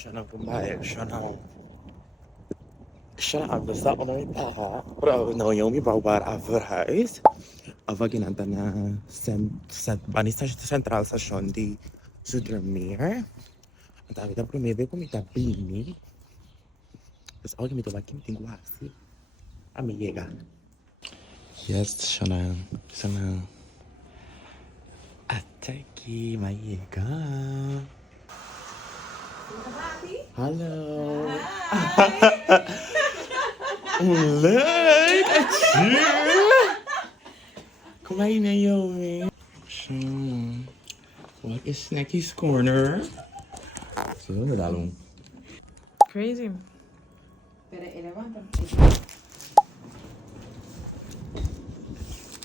siya ng kumain, siya aan basta ako na ipaha. Pero yung mi bouwbaar verhuis. Ginanta na Banista Central Station di Zoetermeer. Ang tabi na promebe ko may tabini. Tapos ako gamito ba kim tingwasi. Amiga. Yes, siya na. Ataki, maiga. Hello. Leuk, kumain na yun. So, what is Snacky's Corner? So, nadalong. Crazy. Pero elevanta.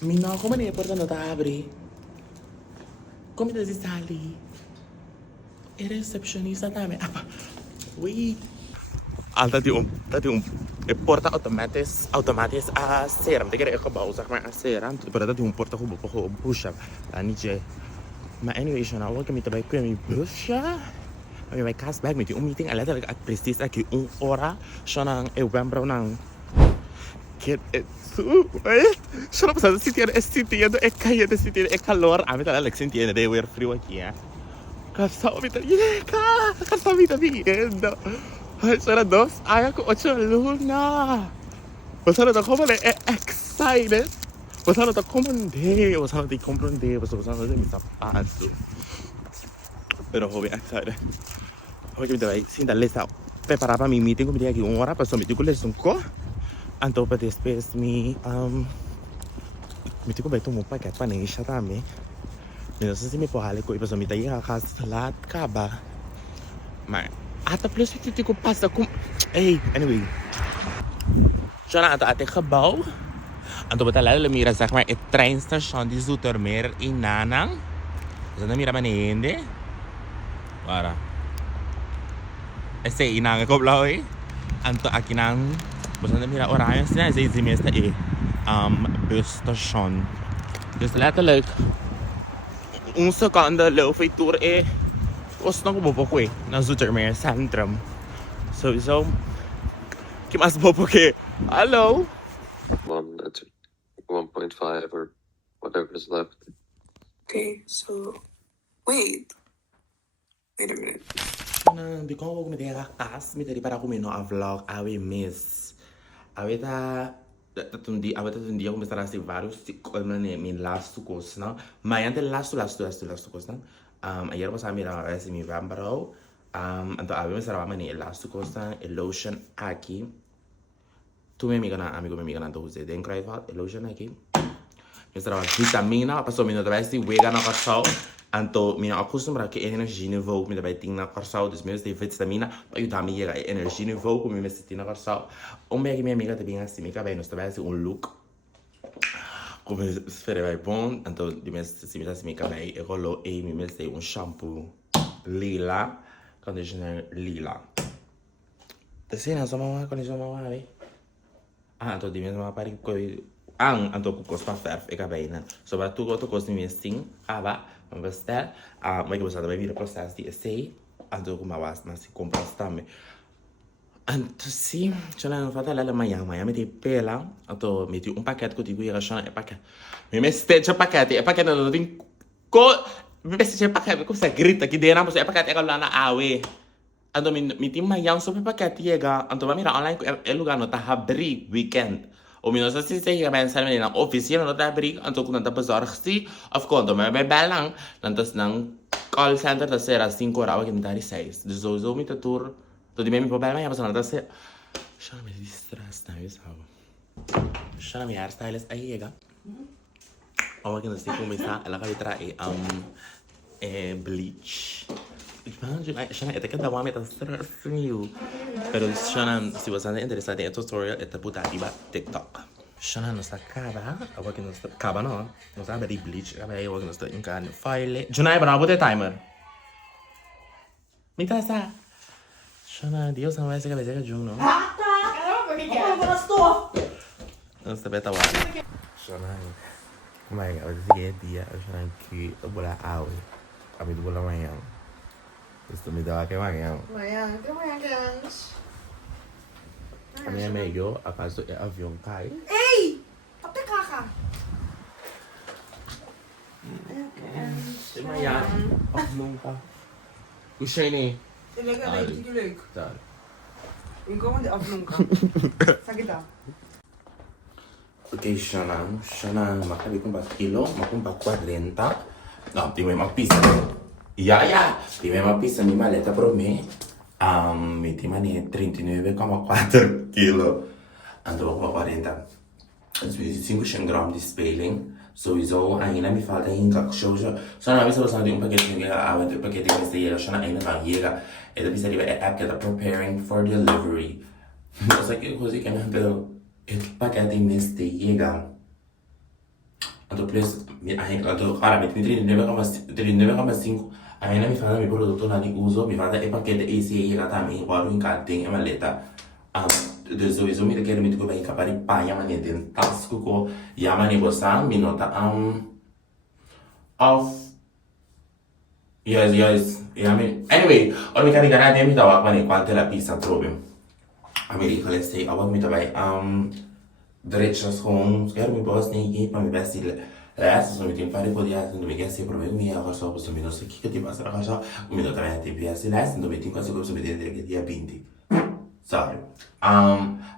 Mina, come ne porta nota abri? Come te si sali? E receptionista tame. Apa? Wait. Tati e porta automatisch a serum. Te krijg je gebouw, zeg maar, a serum. Pero tati porta ko push up. Niet. Maar anyway, je nou ook met bij kwam busja. Maar bij cashback met die meeting en letterlijk at precies dat je ora. Zo nang e wembro nang. Get it so. Zo op dat zit hier sentindo e caia de sentindo e calor. A meta Alex sentindo de weer frio aqui, é. Curaçao me tá. Curaçao me tá vindo. Será 2 ayaw ko 8 luna. Basta na ako pala excited. Basta na ako hindi. Basta na comprende. Basta na may sapato. Pero ako excited. Hoje me dá sim da lista. Preparar para mi meeting como dia aqui 1 hora para somente com lesson ko. Então para depois me ko ba ito mo pa kaya pa nem siya tami. Não sei se me porrale ko para somente aí a casa lá acaba. Mas ata plus ik ko pasta kom. Hey, anyway. Zo na ate gebouw. En toen betalen we mira zeg maar het treinstation die Zoetermeer in Nanang. Dus dan mira beneden. Para. Ese inang ko blaoy. En toen aki nang. Dus dan mira oranje zijn ze die meeste busstation. Dus letterlijk onze seconde loop tour kost nog bobo eh na Zoetermeer Centrum. Sowieso. Kim as bobo ke. Hallo. 1.5 or whatever is left. Okay, so wait a minute. Di ko ako kumita kakas, mitari para kumino a vlog awe miss. Awe ta tundi ako misara si vários min last course na. Mas antes last course na. Ayer pas kami na si mi vambaro. Anto awe misara mani last course na lotion aqui. Tu me amiga na to use den carnival lotion aqui. Misara vitamina, passou minha vez si wega na Curaçao. Anto minha acostumar que energia niveau me daí tem na Curaçao, dus meus de vitamina para ajudar me a energia niveau como me senti na Curaçao. Minha amiga também assim, me cabe nos trabalhos look. Como se vai bom, então de mês se me cabe eu colo e me mete shampoo lila, conditioner lila. Desena só uma conditioner aí. Então de mês uma pari anto kukos pa verf ik cabe na. So ba tu to kos me sing, aba bestel. Maar ik was aan het proces die essay. Anto kuma was na si compras também. Anto sim, já não falta lá amanhã me tem pela. Anto me tem paquete que eu digo ia achar paquete. Me stede paquete, paquete não tem me stede paquete, como se grita que dentro mas paquete é lá na awe. Anto me tem amanhã sobre paquete chega. Anto vai mirar online é lugar no tá abrir weekend. O meu não sei se é mensen na oficina não tá abrir, anto quando tá bezorgd of quando me belang, nantas nang call center tá ser às 5 horas que não tá 6. Dus sowieso met de tour. Tot die me probeer maar hebben ze dat ze. Shana me die stress nou is hou. Shana me hairstylist aí chega. Ou que não sei como está, ela vai trazer bleach. Shana é que dá uma meta stress meu. Pero Shana, se você está interessado em tutorial, é puta ativa TikTok. Shana não está cara, ou que não está acaba não. Não está bem bleach, acaba aí ou que não está em carne file. Junai bravo de timer. Me tá sa. Shana, Deus não vai ser cabeça de não. Ah, tá! Caramba, que é? Eu estou! Não está bem tawar. Shana, como é que eu dizia dia, Shana que eu vou lá ao, a mim vou lá amanhã. Gusto me daw kay Maria. Ayan, guys. Kami ay medyo, acaso e avião cai. Ei! Até cá. Di Maria, avião pa. Gusto ni. Leuk. Tá. Ik kom de afnoem kan. Sakit ah. Okay, Shana, makabi kong ba kilo, makong ba 40. No, di may magpisa. Ya, di may magpisa ni maleta pro me. Mi ti mani 39,4 kilo. Ando ko 40. Dus 500 gram di speling. Sowieso, ainda me falta ainda cachorro. Só não avisa você de paquete de água, de paquete de cereal, só ainda não chega. E depois ele vai app que tá preparing for delivery. Não sei que coisa que não pelo el paquete me chega. Então plus, então claramente 39,5. Ainda me falta meu produto lá de uso, me falta o paquete esse chega também, igual em cada tem uma maleta. Dus sowieso moet ik er met bij kapari pa ja mane den task ko ja mane bosan minota of yes ja me anyway or mi kan gara de mi tawak mane quante la pizza trobe Amerika let's say awak mi tabay drechas home quero mi boss nem que para me best essa só me tem para poder não me quer ser problema minha agora só posso me não sei que tipo essa agora me não também tem PS lá não me tem quase como se me tem que dia 20. Sorry.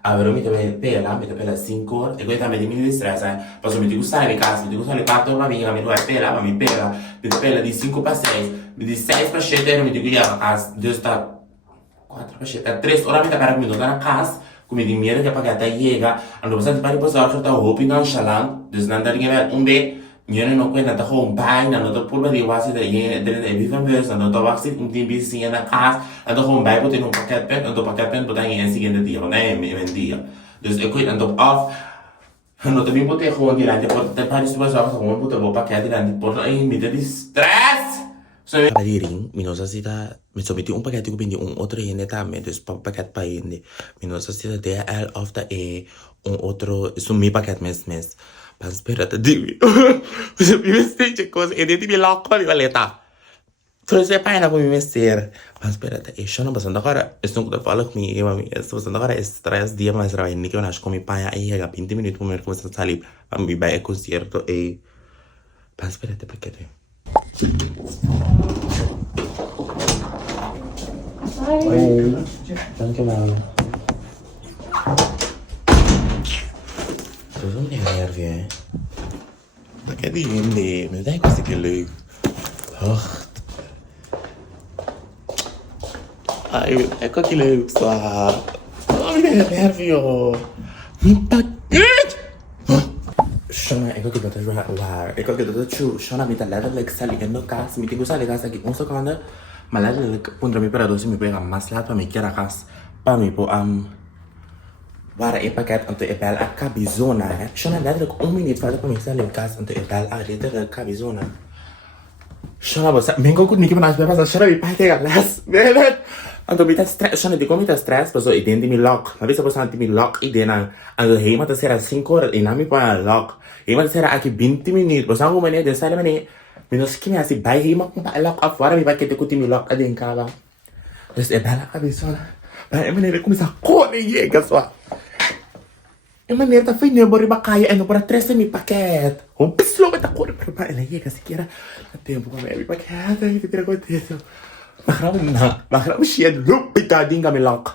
Avevo mi pela 5 e poi también mi distressa. Posso mi gustare mi casa, mi gustare 4 una amiga, mi pela, mi pela di 5 para 6, di 6 para 7, mi digo ya a casa, Deus tá 4 para 7, 3 ora mi para mi na casa, come di dinheiro que pagar até chega, ando bastante para passar que tá hoping nonchalant, dus não dá ninguém be Njene no kwenta ta gewoon bijna, dat de pulver die was er even van beurs, en dat de wacht zit om die busy in de kaas, en dat gewoon bij moet in een pakketpen, en dat pakketpen moet dan geen in de dia, nee, in dia. Dus ik weet en dat af, en dat de moet gewoon die lijn, de Paris was zelfs gewoon moet op pakket die lijn, die in midden die stress. So di ring, minosa sita, mi someti un pacchetto quindi un otro in Tambe, dus pakket pa in, minosa sita DHL of the un otro, su mi pakket mes. Mas esperata di mi messaggi cose e di mi locco di valeta. Trouxe paina com mi messer. Mas esperata e sono passando agora, estou com fala comigo, mami, estou passando agora stress dia mais raiva, nem que eu acho com mi paia e chega 20 minutos para começar a sair, a mi vai concerto e mas esperata perché te. Oi. Danke mal. Cosa mi nervi, Perché di hindi? Mi dai questi che leuk. Ecco che leuk sta. Oh, mi nervi, Mi pacchetto! Shona, ecco che potete guardare. Ecco che potete ciù. Shona mi tagliata le sali che non cazzo. Mi tengo sali casa che un secondo. Ma lei le punta mi per mi pega maslato mi chiara cas. Pa mi po Waar ik pakket om te ebel a cabizona. Shona letterlijk 1 minuut verder kom ik zelf in kas om te ebel a letterlijk cabizona. Shona bosa, mengo goed niet van als bij was shona mi pakket a les. Belet. Ando mi ta stress, shona di come ta stress, boso identi mi lock. Ma bisa bosa anti mi lock idena. Ando hema ta sera 5 ore e nami pa lock. Hema ta sera anche 20 minuti. Bosa ko mane de sale mane. Minos kimi asi bai hema ko pa lock af. Waar mi pakket ko ti mi lock adin kaba. Dus ebel a cabizona. Ba emene come sa corre yega sua. E maneira foi nem riba kaya ano para 13 mi paquete. Um pislo que tá correndo para ela chega sequer a tempo com meu paquete aí que aconteceu. Magrão cheio de loop pitadinho com lock.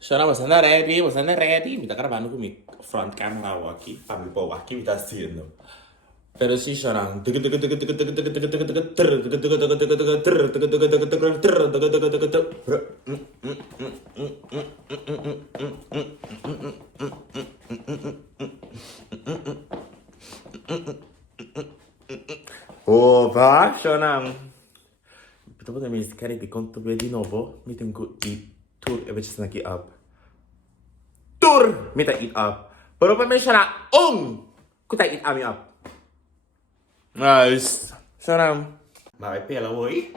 Shona, você não é ready, me tá gravando com mi front camera aqui, para me pôr aqui me tá assistindo. Pero sí, Shona. Opa, Shona. Dopo mi scarichi conto di nuovo, mi tengo i tour e invece sono aqui up. Tour, mi ta eat up. Pero pa me Shona, kuta eat ami up. Nice. Shona. Ma pela voi.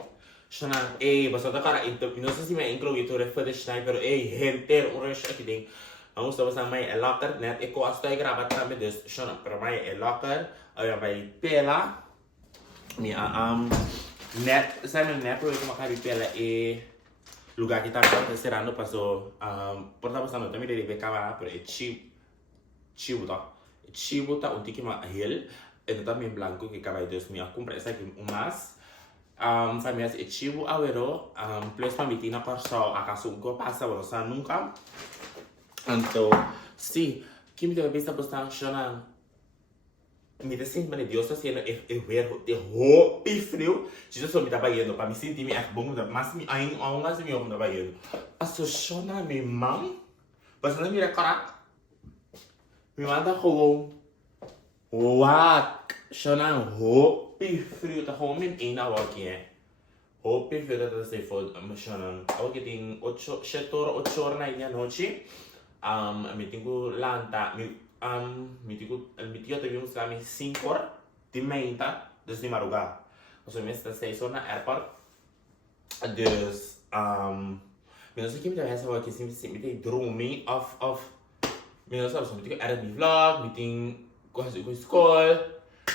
Shona, basta cara into, non so se mi incluito il footage time, pero gente, un rush aqui dentro. Vamos usar mais é locker, né? E com a história gravada também dus, Shona, pero mais é locker, aí vai pela. Mi Sabe, né? Aproveito uma caripela e lugar que tá acontecendo, passou, por estar passando também deve acabar, por é chivo, tá? Chivo tá um tique mais hill, e também branco que acaba de 2000, compra essa aqui mas famílias é chivo, awero, plus família na Kòrsou, a casa que passa, você nunca, então, sim, que me deve pensar postar chorando. Me sinto mais Deus está sendo de roupa e frio. Jesus me estava indo para me sentir me bom, mas me ainda assim me estava indo. A sochona me mãe, mas não me recorda. Me manda com what? Chona roupa e frio, tá homem ainda aqui é. Roupa e frio tá se for, chona. Aqui tem 7 horas na noite. Me tenho lanta, mi tio teve uns 5 horas de manhã, desde madrugada. Nós vamos 6 horas na airport. Dus, eu não sei que me dá essa hora que me tem dormir off. Eu não sei se me tem editar meu vlog, me tem coisas com escola.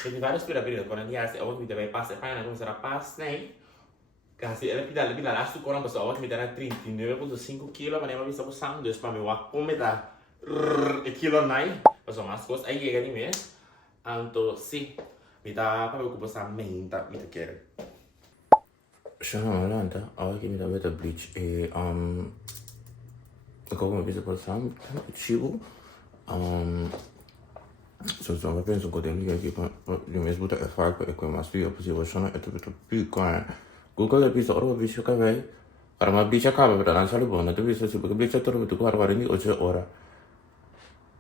Me tem várias coisas quando eu ia me dá passar para começar a passar, né? Kasi ela pida lá su corang pasal awak me dá 39.5 kg, mas eu vou passar dus para me wak me dá kilo nai. Pasal mas kos aí que ni mes. Então sim, me dá para eu passar menta me quer. Chama lá então, awak me dá better bleach e eu como bisa passar chivo. Så jag penso que tem aqui para o mesmo da farpa é com mais frio possível chama é tudo pico. Google lebih seorang bisa kawai, karena bisa kawai berdalam selalu bon, nanti bisa sih, bisa terus itu hari ini 8 horas.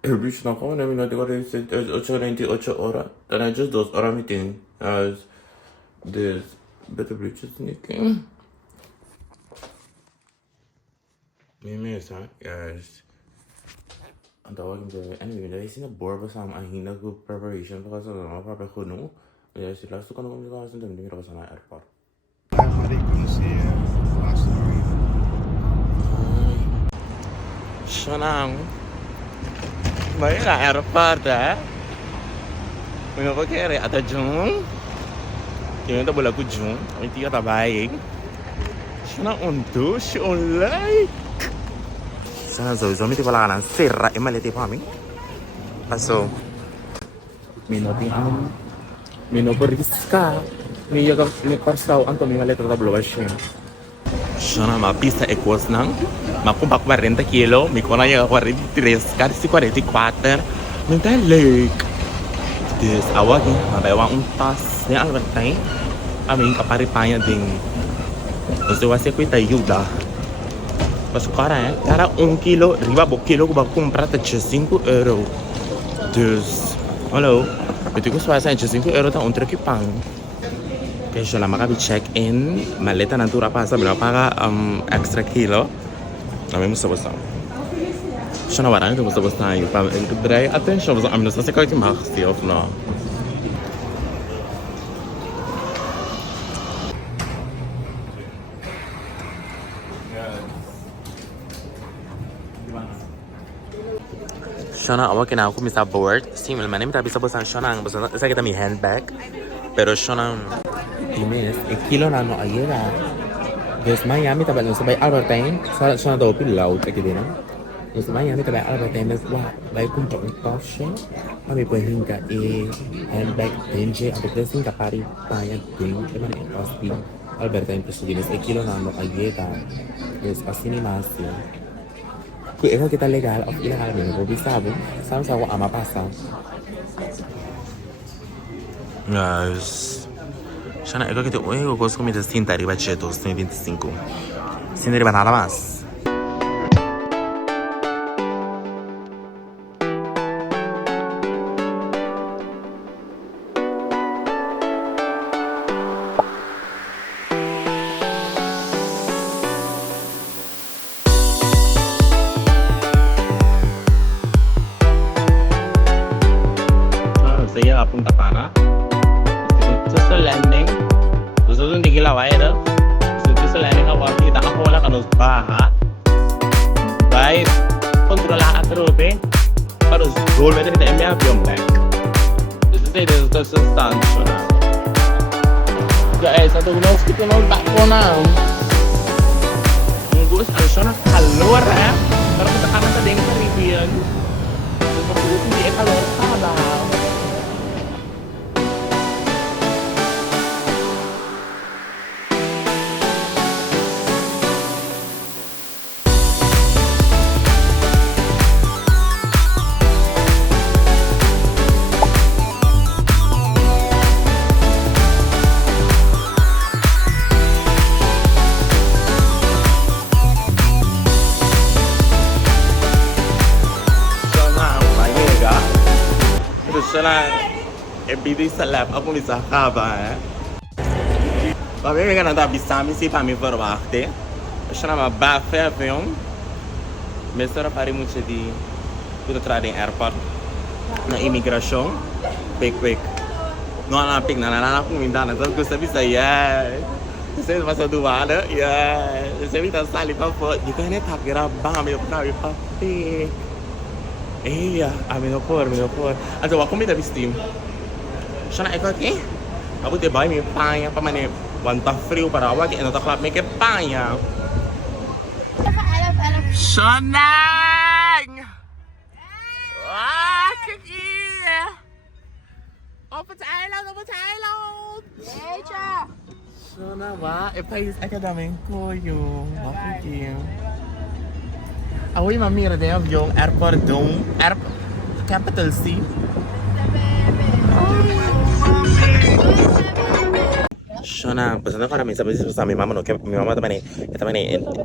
Bisa nak kau nanti nanti kau 8 horas, dan aja 2 horas meeting, as this better bridges ni kan. Ini sah, guys. Antara kita, anyway, dari sini board bersama akhirnya aku preparation, pasal apa kuno, ya sila suka nak kau mesti kau sendiri kita sana airport. Senang. Baiklah airport dah. Mengapa kira ada jung? Kita tak boleh aku jung. Ini tiga tak baik. Senang untuk si online. Senang so mi tiba langan serra emal ti pami. Paso. Minoti Mino periska. Mi Kòrsou anto mi maleta da blowashin. Shona ma pista e quos nang. Ma kumpa 40 kg, mi kona ya 43, quase 44. Não tá leuk. Dus awak ma bawa tas ne albertain. A mim kaparipanha ding. Você vai ser cuita yuda. Mas cara 1 kg, riba bo kilo ku ba comprar ta 5 euro. Dus, hallo. Betul ku swasa 5 euro ta un trekipang. Kaya lang makabi-check-in, maleta ng tura pa sa para extra kilo. Kami musta-busta. Siya na warang ito musta-busta yung pamilya. Attention, I'm not saying que maxi of no. Siya na, awak na ako misa board. Simil man, may bisa busta siya na. Basta kita may handbag. Pero siya na, Imes, kilo na no ayera. Des Miami tabal no sabay Albertine, sa na daw pilaw ta kidi na. Des Miami tabay Albertine mes wa bay punto un toshe. Kami po hinga handbag dinje ang dressing ka pari payag ding man en ospi. Albertine po sige mes kilo na no ayera. Des asini masi. Ku eko kita legal of ilegal mo bisabo. Sa wa ama pasa. Yes. Sana ego que eu gosto de Sinti riba 2025. Sinti riba nada mais. Saya apunta pana. Just a landing. Gusto nung hindi kilaway na. Just a landing ako. Kita ako wala ka nung baha. Right? Kontrola ka trobe. Para roll med det med avion back. This is the stanza. Guys, ito unos ko bako na. Ang gusto, ano siya na kalor eh. Pero kung saka sa din Caribbean, hindi kalor ka ba? Ebidi sa lab, ako ni sa kaba eh. Papi ka na bisami si pa mi verwachte. Siya na mabaffe yung. Mesora pare mucho di puto trade airport na imigrasyon. Quick. No na pig na kung minda na ko sabi sa yeah. Kasi masa duwada, yeah. Sabi ta sali pa po. Di ko na takira ba mi pa papi. Amino por. Ano ako mi da bistim. Siya na ikaw eh. Ako diba, may panya pa man eh. Wanta frio para awag. Ano ta club, may ke panya. Shanang! Kiki! Open island! Shana ba? País academic ko yung Kiki. Awi mamira din yung airport dome. Capital C. Shona, pues ando con la mesa, pues a mi mamá no que mi mamá también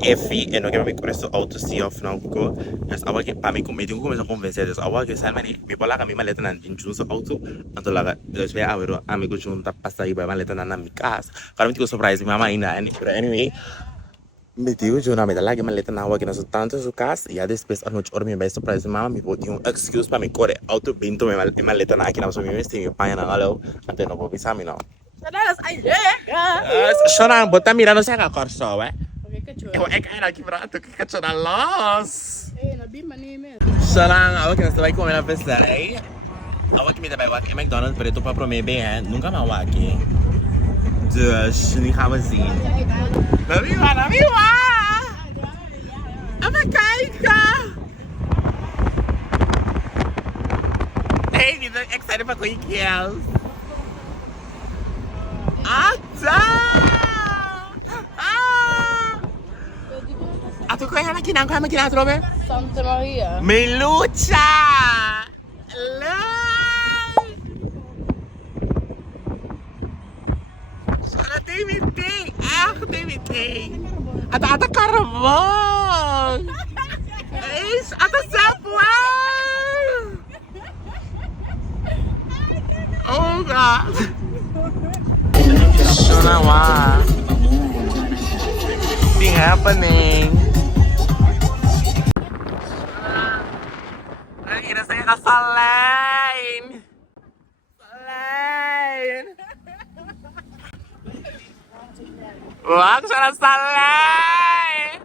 F no que me corre su auto see off no go. Es agua que para mí como me digo como se convencer es agua que sale mi bola que mi maleta nan din su auto, anto la los ve a ver a mi junta pasta y va maleta nan mi casa. Para mí digo surprise mi mamá ina pero anyway. Me digo yo na me da la que maleta na agua que no son tanto su casa y ya después anoche orme me surprise mi mamá me botó un excuse para mi corre auto binto mi maleta na aquí na so mi me mi paña na alo antes no puedo pisar mi no. Shona, bota mirando sa Kòrsou, eh? Ik ga aqui pra tu que cachorra los. Shona, awak na sabay ko na pesta, eh? Awak mi dabei wak McDonald's pero tu pa promebe, eh? Nunca ma waki. Dus, ni gaan we zien. Nabiwa! Even kijken! Hey, die zijn excited voor goeie kills. Ato ko yan ang kinatro be? Santa Maria. Melucha! Sana David-Day! Echt David-Day! Ata carnival! Ata Subway! Oh God! Shona wa. Thing happening. Nakikita saya ka sa line. Wag siya na sa line.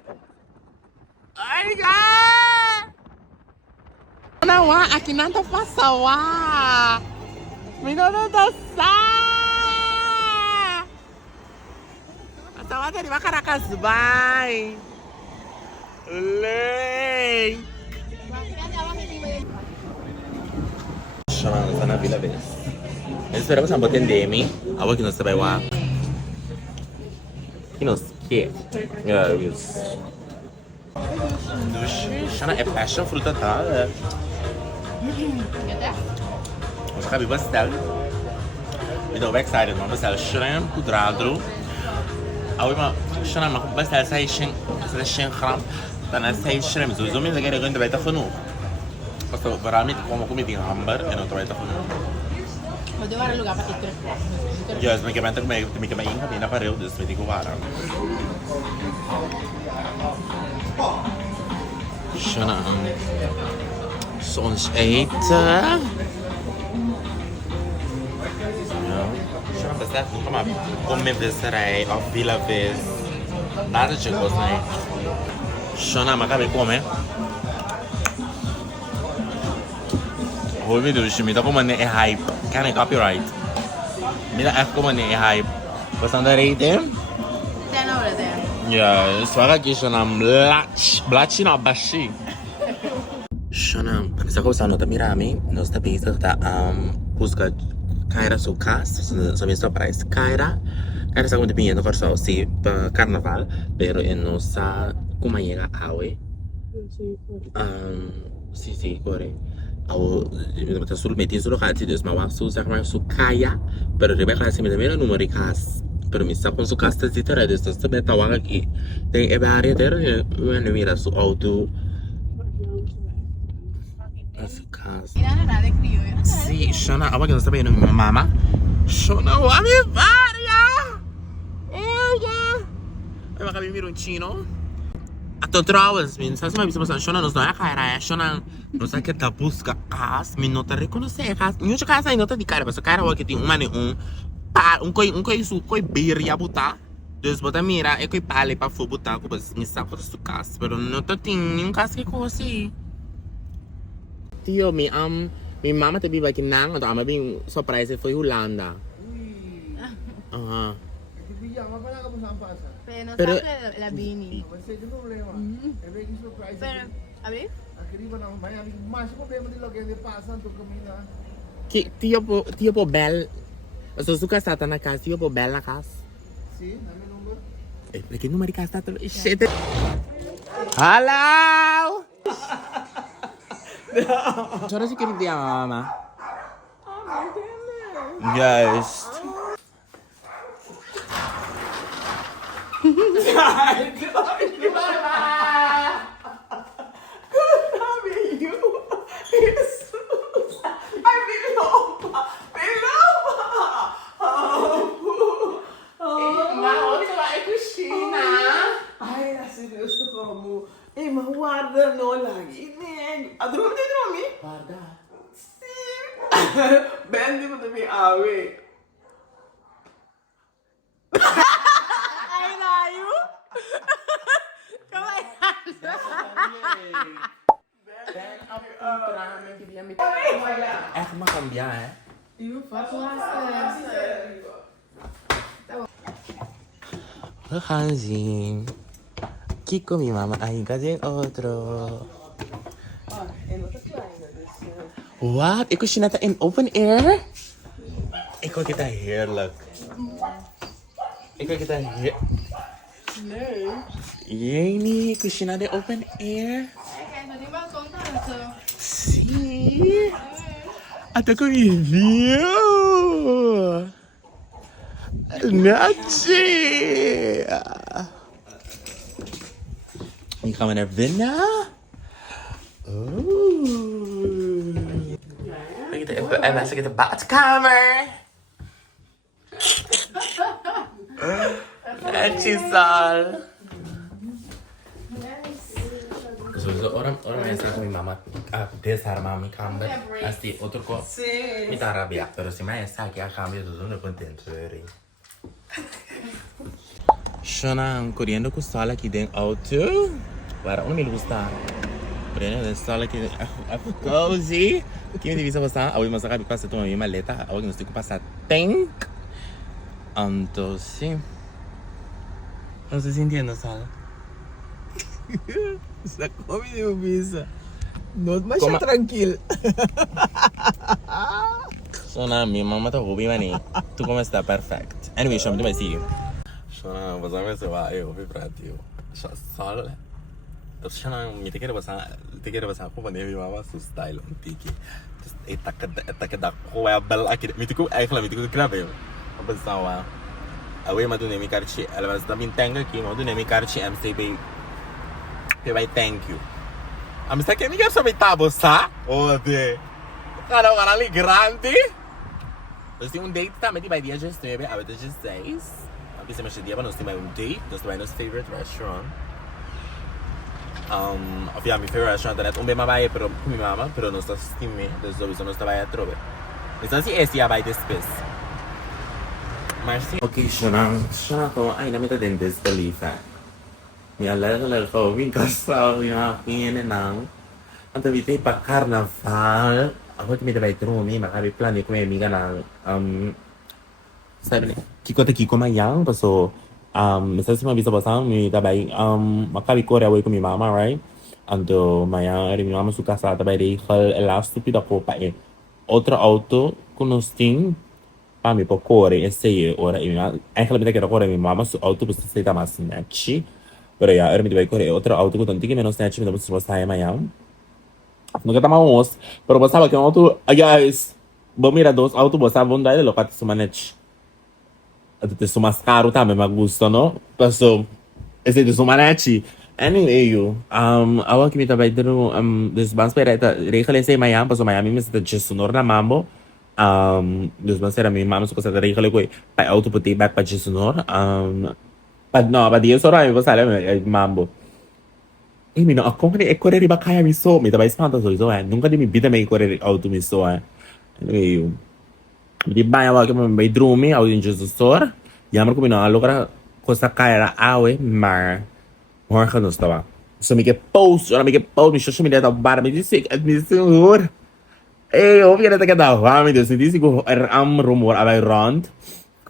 Ay God. Shona wa. Akinanta pasawa. Minononto sa. Tawa tadi makan Caracas bay. Lei. Chama na vila vez. Esperamos a botar demi. Agora que nós vai lá. Que nos que? Isso. Chama é passion fruta tá. Os cabe bastante. Então vai excited, não vai ser shrimp quadrado. Awima shana ma bas ta sai shin gram dan sai shrimp zo zo min da gare ganda bai ta khunu pasto barami como comida hamburger e non trovai ta khunu Pode ir lugar para ter. yes me kemanta me kemai inga bina pareu des me digo vara shana sons eten nunca mais comer vesserai ou vila vez nada de coisa né Shona macabe come Hoje me deu me dá como é hype cara copyright me dá como é hype Gostam da rete? 10 ore te. Yes, guarda che sono blacci no, bashi. Shona, sa ko sa no tamirami, no sta pizza ta busca Kaira su cas, so mi sto price Kaira sa como dependiendo Kòrsou sí, pa carnaval, pero en no sa como llega awe. Sí, corre. Au sul metti solo cazzi des ma wa su sa come su Kaya, pero riba clase mi davvero numeri cas. Pero mi sa con su casta zita red sta beta wa aqui. Tem e varie der when mira su auto. Su casa. Mira nada de crio. Sì, Shona, a voi che non sta bene mia mamma. Shona, wa mi varia! Ay, makabi miruncino. Ato troubles, min. Sa may bisa pasan, Shona, nos doya kaira, Shona, nos sa kita busca kas, min nota reconoce kas. Nyo siya kasa nota di kaira, basta kaira wa kiti umane un koi birria buta. Dus bota mira, e koi pale pa fu buta, ko bas nisa ko su kas, pero nota ting yung kas ke kosi. Tio, mi mama te viva kinang, atau ama bing surprise foi Holanda. Pero no Pero- sabe la Bini. Pero, ¿abrir? Que tio po bel. So suka sa na kas, tio po bel na kas. Eh, perché numeri kas ta shit. Hello. C'ora si che vediamo mamma. Yes. Ai, assim, Deus te como. Ei, mas guarda no lagi. Adrumi, adrumi. Guarda. Sim. Bendi mo tabi awe. Ay, layo. Kamay. Echt mag cambiar, hè? We gaan zien. Kiko, mi mama, ahí gazen otro. Wat? Ik was je net in open air? Ik vond het heerlijk. Ik vond het heerlijk. Nee. Jenny, ik was je net in open air? Kijk, dat die balkon tanto. Sim. Até com viu. Natje. Nu gaan we naar binnen. En wij zitten in de badkamer. En Chisal. So orang yang sa mi mama desarmar mi camera. Asti outro co. Sim. Mi tarabia, pero si mai sa che a cambio tu non contento, vero? Shona correndo con sala aqui dentro auto. Guarda, non mi gusta. Correndo dentro sala aqui dentro. Così. Che mi devi passare? Oggi ma sarà passa tu mi maleta, oggi non sto passare tank. Anto sì. Non sto sentendo sala. Sa come devo bisa. Not mas Como- siya tranquil. Shona, mi mamma ta hobi mani. Tu come sta? Perfect. Anyway, Shona, prima see you. Shona, pasame se va eu vi pra ti. Sal. Shona, mi te quiero pasar por mi mama su style un tiki. Eta da ko é bel aqui. Mi te ko eigenlijk mi te ko grave. Mas não Away ma tu nemi carci. Ela mas também tenga aqui, ma tu nemi carci MCB. Pe vai thank you. Am sta che mi quer saber tabo sa? Ode. Cara ali grande. Nós temos date também de vai dia 19, a outra 16. A bisa mas dia nós temos date, nós temos nosso favorite restaurant. Ovvia mi favorite restaurant è un bel mamma però mi mamma, però non sta stimme, adesso dove sono stava a trovare. Mi sa si è sia vai space. Merci. Ok, Shona ko ay na mita din disbelief. Mi alala ko wing Kòrsou ya pine nang. Anto vite pa carnaval. Ako mi dai tromi, magari plani come amiga nang sabe, Kiko te Kiko mayang, paso, sa si mabisa basang, mi tabay, makabi Korea away ko mi mama, right? Ando, mayang, mi mama su casa, tabay de, hal, elástico ako pa eh. Outro auto, kunosting, mi po Korea, esse ora, eigenlijk betekent dat Korea, mi mama su auto, pues se tama snatchy. Pero ya, mi tabay Korea, outro auto, kutonti, que menos snatchy, mi tabay su basaya mayang. Nunca tomamos, pero pasaba que un auto, guys, vos mira, dos autos, vos sabes dónde lo que te sumanech. Te sumas caro também, mas gusto, não? Passou, esse de sumanech. Anyway, awa que me trabalha dos bancos para regale esse Miami, passou Miami, mas está de sonor na mambo. Dos bancos era minha mamma, só que regale coi, para auto putih back para de sonor. Pa dia só aí você sabe, mambo. E me não, como é correr riba kaya me so, me trabalha espanta só isso, nunca de me vida me correr auto me so, anyway. Di ba awa que me drumi, auto em Jesus store. Jammer ko na lugar ko sa kaya awe, maar morgen nos estava. So me que post, me social media tá bar me disse, me senhor. Eu vi que era que dava, me disse que rumor about rond,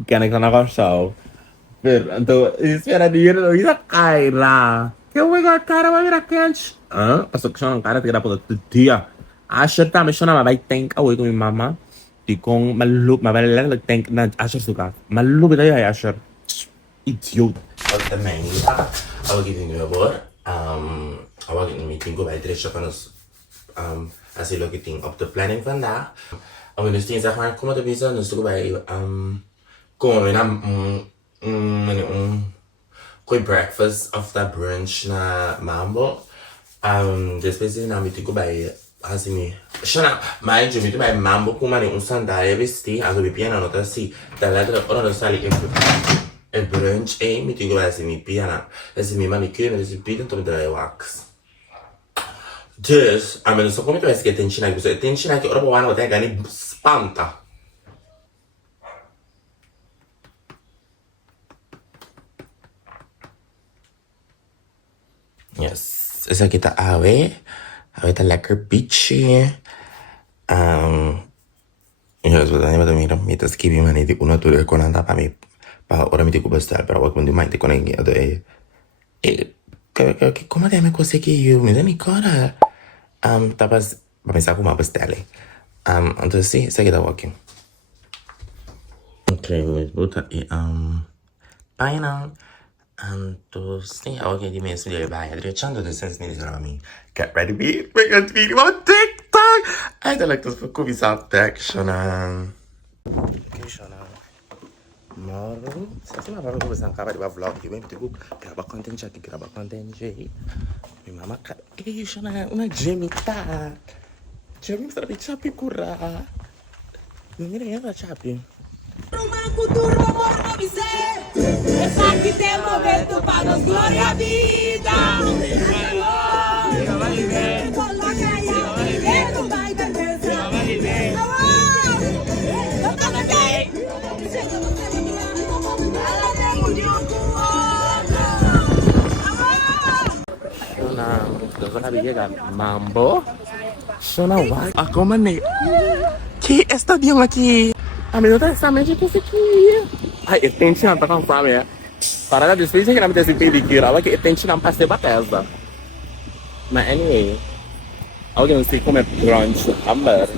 que ana que na Curaçao. Pero então, isso era dinheiro, isso cai lá. Que o meu cara vai virar quente. Passou que chama cara, tirar por todo dia. Acho que tá me chamando, vai tem que com minha mama. Di kong malup, mabalala tank na Asher suka. Malup tayo ay Asher. Idiot. At Manila, awag itin ko yabor. Awag meeting ko by diretso pa nos asilo kiting of the planning fanda. Ang gusto sa akin kung matabisa nos ko by kung ano koi breakfast of the brunch na mambo. Despesi na meeting ko by Asimi. Shana, mind you, mi tu mai mambo kuma ni un sandaia vesti, anche mi piena nota sì, dall'altra ora non sali in brunch e mi tu vai mi piena, e mi manicure, mi si pide to mi wax. Dus, a me so come tu vai che tencina che ora buono te gani spanta. Yes, esa kita awe. Ahorita lekker peachy. Jos wat dan mira, met as kibi man die uno tu con anda pa mi pa ora mi dico basta, però quando di mai te con e che come te me cose che io mi dai cara. Tapas pa mi sa come bastale. Entonces sí, se queda walking. Okay, we buta e paina. Entonces, okay, di me su di vai, adriacciando del senso di salami. Get ready, we're going to be on TikTok. I don't like this for Kubi South action. Moro, se ma parlo come sta capa di vlog, io mi dico grava content chat, grava content J. Mi mamma io sono una gemita. Gemita sta per chapi curra. Non mi rega chapi. Uma cultura, um amor, não me sei. É só que tem momento para nós, glória à vida. Coloca aí, não vai ter peso. Eu tava bem. Ela tem um dia com outro. Shona, llega mambo. Shona, vai. Ako man eh. Que esta dia aqui? A menina tá meio que isso aqui. Ai, eu tenho que não tá com fome, é. Para da despesa que não me desse pedicure, ela que tem que não passar bateza. Mas anyway, alguém não sei como é brunch, amber.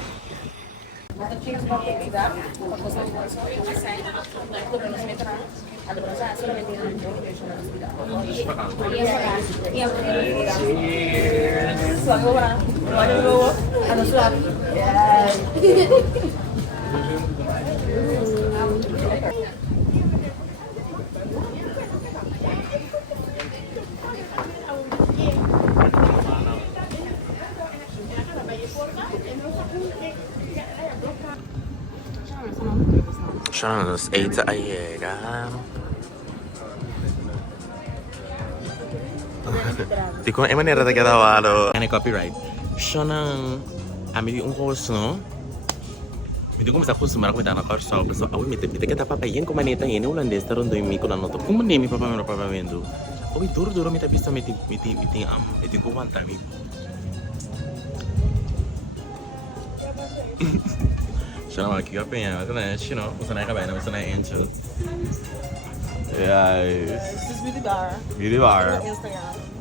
Siya na, 8 sa ayega. Di ko manera de gravare. È copyright. Sono amici un corso, no? Mi dico come sta corso, ma come da una corso, questo a voi mi che da papà ien come neta ien olandese sta rondo in mi con anno. Come ne mi papà me lo papà vendo. Oi duro mi ta visto mi ti quanta mi. Chama aqui a penha, né? Chino, você não é cabana, você não é angel. Yes. This is Beauty Bar. Beauty bar. Instagram.